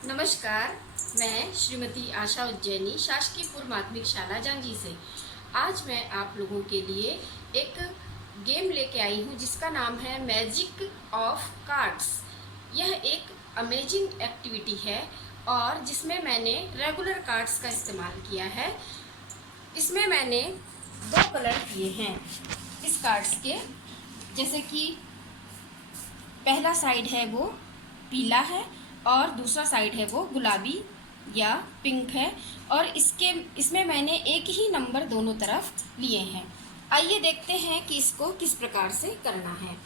नमस्कार। मैं श्रीमती आशा उज्जैनी शासकीय पूर्व माध्यमिक शाला जांजी से आज मैं आप लोगों के लिए एक गेम लेके आई हूँ जिसका नाम है मैजिक ऑफ कार्ड्स। यह एक अमेजिंग एक्टिविटी है और जिसमें मैंने रेगुलर कार्ड्स का इस्तेमाल किया है। इसमें मैंने दो कलर किए हैं इस कार्ड्स के, जैसे कि पहला साइड है वो पीला है और दूसरा साइड है वो गुलाबी या पिंक है, और इसमें मैंने एक ही नंबर दोनों तरफ लिए हैं। आइए देखते हैं कि इसको किस प्रकार से करना है।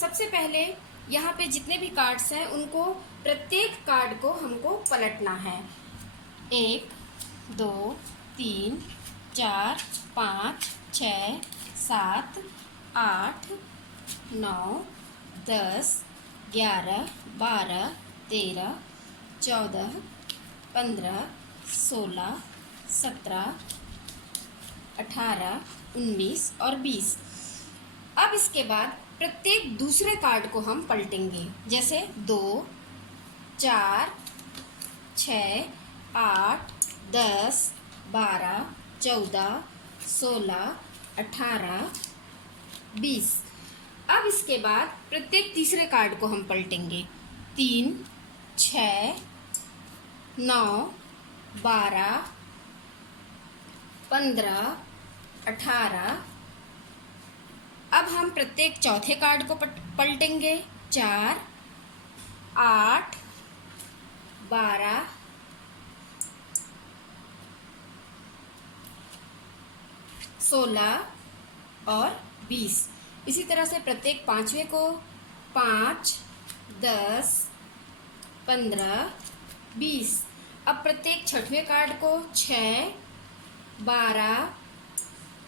सबसे पहले यहाँ पे जितने भी कार्ड्स हैं उनको प्रत्येक कार्ड को हमको पलटना है। 1 2 3 4 5 6 7 8 9 10 11 12 13 14 15 16 17 18 19 और 20। अब इसके बाद प्रत्येक दूसरे कार्ड को हम पलटेंगे, जैसे 2 4 6 8 10 12 14 16 18 20। अब इसके बाद प्रत्येक तीसरे कार्ड को हम पलटेंगे। 3 6 9 12 15 18। अब हम प्रत्येक चौथे कार्ड को पलटेंगे। 4 8 12 16 और 20। इसी तरह से प्रत्येक पांचवें को 5 10 15 20। अब प्रत्येक छठवें कार्ड को 6 12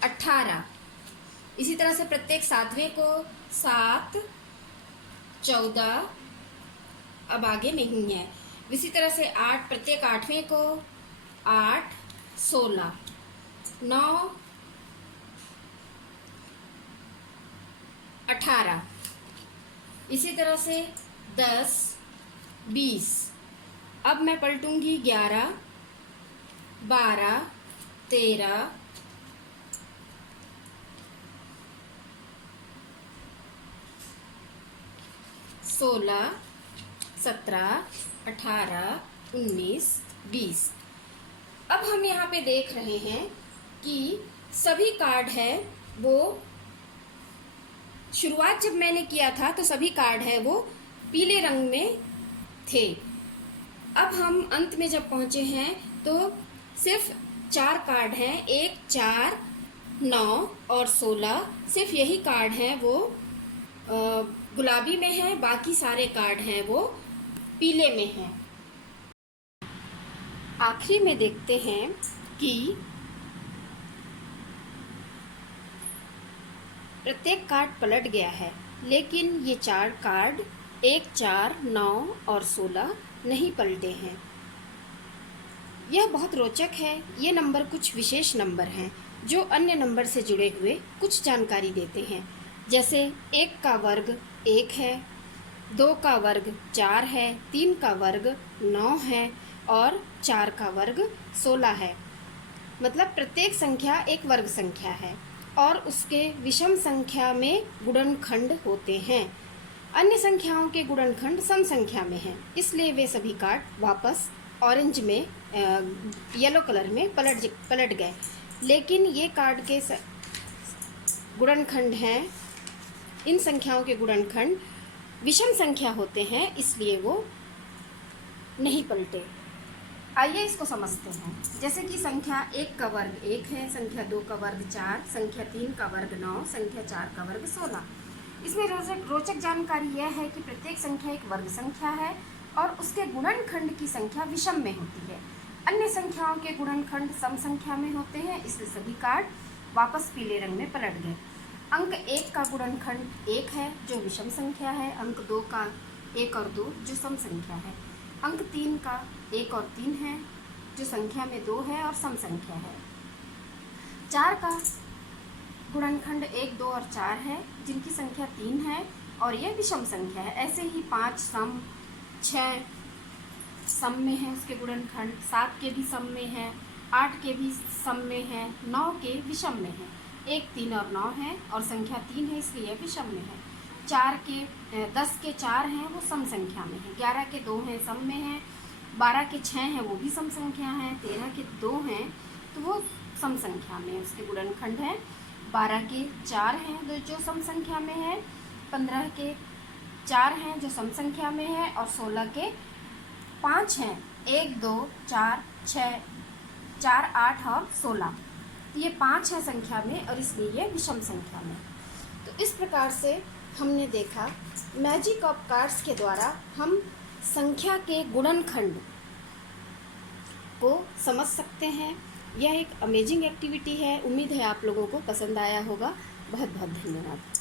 18। इसी तरह से प्रत्येक सातवें को 7 14। अब आगे नहीं है। इसी तरह से प्रत्येक आठवें को 8 16 9 18। इसी तरह से 10 20। अब मैं पलटूंगी 11 12 13 16 17 18 19 20। अब हम यहाँ पे देख रहे हैं कि सभी कार्ड है वो शुरुआत जब मैंने किया था तो सभी कार्ड है वो पीले रंग में थे। अब हम अंत में जब पहुंचे हैं तो सिर्फ 4 कार्ड हैं, 1 4 9 और 16। सिर्फ यही कार्ड हैं वो गुलाबी में है, बाकी सारे कार्ड हैं वो पीले में हैं। आखिरी में देखते हैं कि प्रत्येक कार्ड पलट गया है, लेकिन ये 4 कार्ड 1 4 9 और 16 नहीं पलटे हैं। यह बहुत रोचक है। ये नंबर कुछ विशेष नंबर हैं जो अन्य नंबर से जुड़े हुए कुछ जानकारी देते हैं, जैसे 1 का वर्ग 1 है, 2 का वर्ग 4 है, 3 का वर्ग 9 है और 4 का वर्ग 16 है। मतलब प्रत्येक संख्या एक वर्ग संख्या है और उसके विषम संख्या में गुणनखंड होते हैं। अन्य संख्याओं के गुणनखंड सम संख्या में हैं, इसलिए वे सभी कार्ड वापस ऑरेंज में येलो कलर में पलट गए। लेकिन ये कार्ड के गुणनखंड हैं, इन संख्याओं के गुणनखंड विषम संख्या होते हैं, इसलिए वो नहीं पलटे। आइए इसको समझते हैं। जैसे कि संख्या 1 का वर्ग 1 है, संख्या 2 का वर्ग 4, संख्या 3 का वर्ग 9, संख्या 4 का वर्ग 16। इसमें रोचक जानकारी यह है कि प्रत्येक संख्या एक वर्ग संख्या है और उसके गुणनखंड की संख्या विषम में होती है। अन्य संख्याओं के गुणनखंड सम संख्या में होते हैं, इसलिए सभी कार्ड वापस पीले रंग में पलट गए। अंक 1 का गुणनखंड 1 है जो विषम संख्या है। अंक 2 का 1 और 2 जो सम संख्या है। अंक 3 का 1 और 3 है जो संख्या में 2 है और सम संख्या है। 4 का गुणनखंड 1 2 और 4 है जिनकी संख्या 3 है और यह विषम संख्या है। ऐसे ही 5 सम, 6 सम में है उसके गुणनखंड, 7 के भी सम में है, 8 के भी सम में है, 9 के विषम में है। 1, 3 और 9 है और संख्या 3 है इसलिए विषम में है। 10 के 4 हैं वो सम संख्या में है, 11 के 2 हैं सम में है, 12 के 6 हैं वो भी सम संख्या हैं, 13 के 2 हैं तो वो सम संख्या में है, उसके गुणनखंड है। 12 के 4 हैं जो सम संख्या में है, 15 के 4 हैं जो सम संख्या में है और 16 के 5 हैं, 1, 2, 4, 6, 4, 8 और 16, ये 5 है संख्या में और इसलिए ये विषम संख्या में। तो इस प्रकार से हमने देखा मैजिक ऑफ कार्ड्स के द्वारा हम संख्या के गुणनखंड को समझ सकते हैं। यह एक अमेजिंग एक्टिविटी है। उम्मीद है आप लोगों को पसंद आया होगा। बहुत बहुत धन्यवाद।